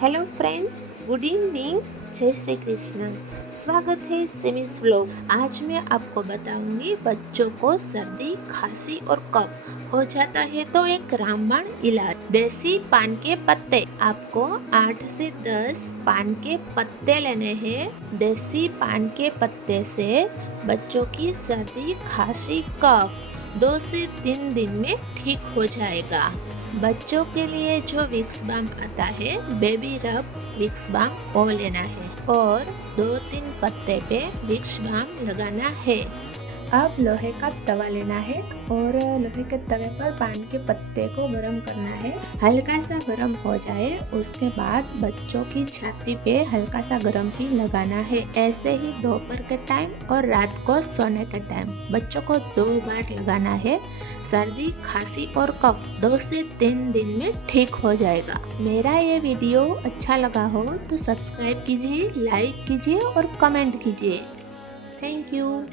Hello friends, good evening, जय श्री कृष्ण। स्वागत है सिमीज व्लॉग। आज मैं आपको बताऊंगी बच्चों को सर्दी, खांसी और कफ हो जाता है तो एक रामबाण इलाज। देसी पान के पत्ते, आपको 8 से 10 पान के पत्ते लेने हैं। देसी पान के पत्ते से बच्चों की सर्दी, खांसी, कफ 2 से 3 दिन में ठीक हो जाएगा। बच्चों के लिए जो विक्स बाम आता है, बेबी रब विक्स बाम वो लेना है और 2-3 पत्ते पे विक्स बाम लगाना है। अब लोहे का तवा लेना है और लोहे के तवे पर पान के पत्ते को गरम करना है। हल्का सा गरम हो जाए उसके बाद बच्चों की छाती पे हल्का सा गरम ही लगाना है। ऐसे ही दोपहर के टाइम और रात को सोने के टाइम बच्चों को 2 बार लगाना है। सर्दी, खांसी और कफ 2 से 3 दिन में ठीक हो जाएगा। मेरा ये वीडियो अच्छा लगा हो तो सब्सक्राइब कीजिए, लाइक कीजिए और कमेंट कीजिए। Thank you.